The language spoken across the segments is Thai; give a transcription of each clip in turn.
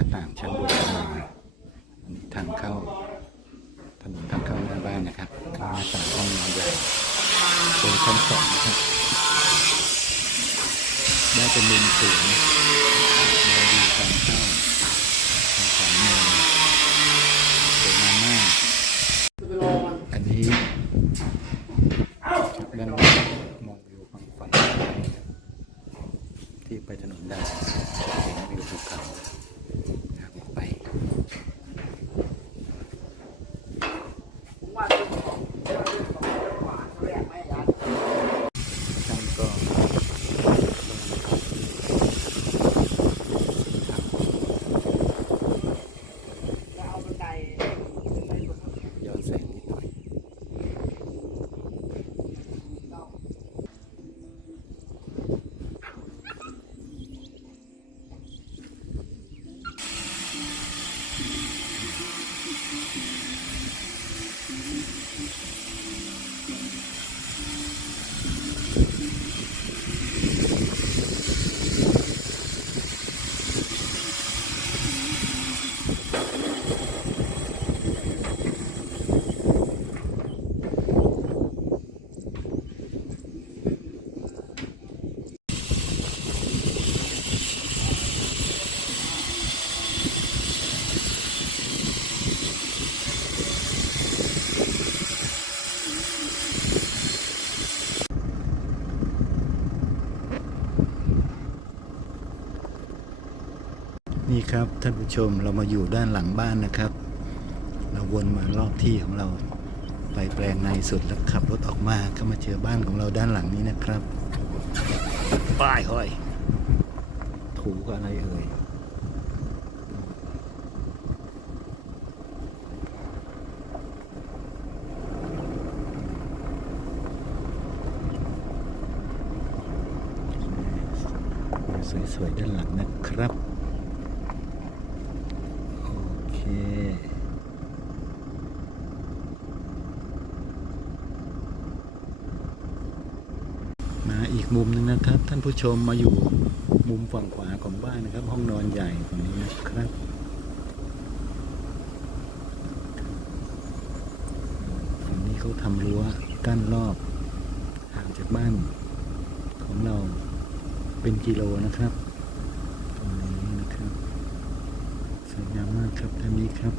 น้าต่างชั้นบนมาอันนี้ทางเข้าถนนทางเข้าหน้าบ้านนะครับหน้าต่างห้องนอนใหญ่เป็นชั้นสองนะครับได้เป็นมุมสูงเราดูทางเข้าทางขวามือสวยงามมากอันนี้ด้านบนมองวิวฝั่งฝั่งซ้ายนที่ไปถนนได้เห็นวิวภูเขาทางออกไปช่างก็ย้อนแสงนิดหน่อย นี่ครับท่านผู้ชมเรามาอยู่ด้านหลังบ้านนะครับ เราวนมารอบที่ของเราไปแปลงในสุดแล้วขับรถออกมาก็มาเจอบ้านของเราด้านหลังนี้นะครับป้ายห้อย ถูกอะไรเอ่ยสวยๆด้านหลังนะครับ มาอีกมุมหนึ่งนะครับ ท่านผู้ชมมาอยู่มุมฝั่งขวาของบ้านนะครับ ห้องนอนใหญ่ฝั่งนี้นะครับ ฝั่งนี้เขาทำรั้วกั้นรอบ ห่างจากบ้านของเราเป็นกิโลนะครับตรงนี้นะครับ สวย งามมากครับท่านนี้ครับ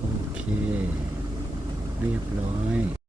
โอเค เรียบร้อย